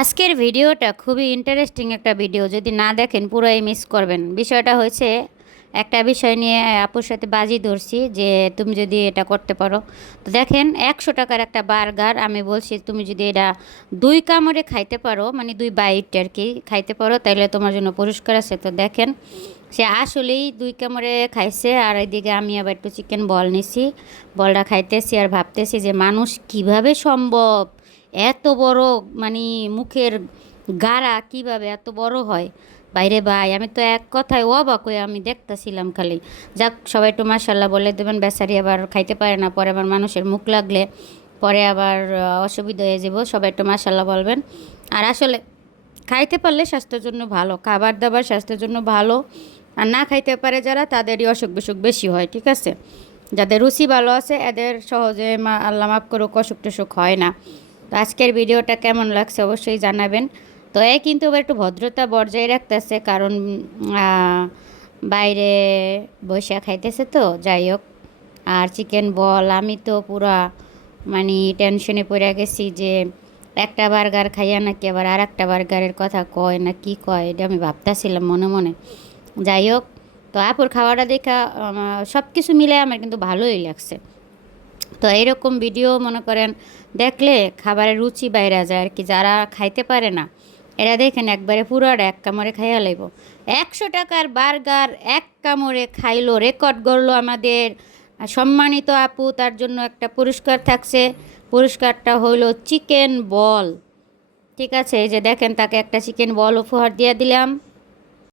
আজকের ভিডিওটা খুবই ইন্টারেস্টিং একটা ভিডিও, যদি না দেখেন পুরোই মিস করবেন। বিষয়টা হয়েছে, একটা বিষয় নিয়ে আপুর সাথে বাজি ধরছি যে তুমি যদি এটা করতে পারো, তো দেখেন 100 টাকার একটা বার্গার আমি বলছি, তুমি যদি এটা 2 কামড়ে খাইতে পারো, মানে 2 বাইট আর কি খাইতে পারো, তাহলে তোমার জন্য পুরস্কার আছে। তো দেখেন সে আসলেই 2 কামড়ে খাইছে। আর এদিকে আমি আবার একটু চিকেন বল নিছি, বলটা খাইতেছি আর ভাবতেছি যে মানুষ কিভাবে সম্ভব এত বড়, মানে মুখের গাড়া কিভাবে এত বড় হয়। বাইরে ভাই, আমি তো এক কথায় অবাক হয়ে আমি দেখতেছিলাম খালি। যাক, সবাই একটু মাশাল্লাহ বলে দেবেন, বেচারি আবার খাইতে পারে না, পরে আবার মানুষের মুখ লাগলে পরে আবার অসুবিধা হয়ে যাব। সবাই একটু মাশাল্লাহ বলবেন। আর আসলে খাইতে পারলে স্বাস্থ্যের জন্য ভালো, খাবার দাবার স্বাস্থ্যের জন্য ভালো। আর না খাইতে পারে যারা, তাদেরই অসুখ বিসুখ বেশি হয়, ঠিক আছে। যাদের রুচি ভালো আছে এদের সহজে আল্লাহ মাফ করুক অসুখ টসুখ হয় না। তো আজকের ভিডিওটা কেমন লাগছে অবশ্যই জানাবেন। তো কিন্তু এবার একটু ভদ্রতা বজায় রাখতেছে, কারণ বাইরে বৈশা খাইতেছে, তো যাই হোক। আর চিকেন বল, আমি তো পুরা মানে টেনশনে পড়ে গেছি যে একটা বার্গার খাইয়া নাকি আবার আর একটা বার্গারের কথা কয় না কি কয়, এটা আমি ভাবতেছিলাম মনে মনে। যাই হোক, তো আপুর খাওয়াটা দেখা সব কিছু মিলে আমার কিন্তু ভালোই লাগছে। তো এরকম ভিডিও মনে করেন দেখলে খাবারের রুচি বাইরে যায় আর কি। যারা খাইতে পারে না এরা দেখেন একবারে পুরোটা এক কামড়ে খাইয়া লইব। 100 টাকার বার্গার এক কামড়ে খাইলো, রেকর্ড গড়লো আমাদের সম্মানিত আপু। তার জন্য একটা পুরস্কার থাকছে, পুরস্কারটা হইলো চিকেন বল। ঠিক আছে, এই যে দেখেন তাকে একটা চিকেন বল উপহার দিয়ে দিলাম।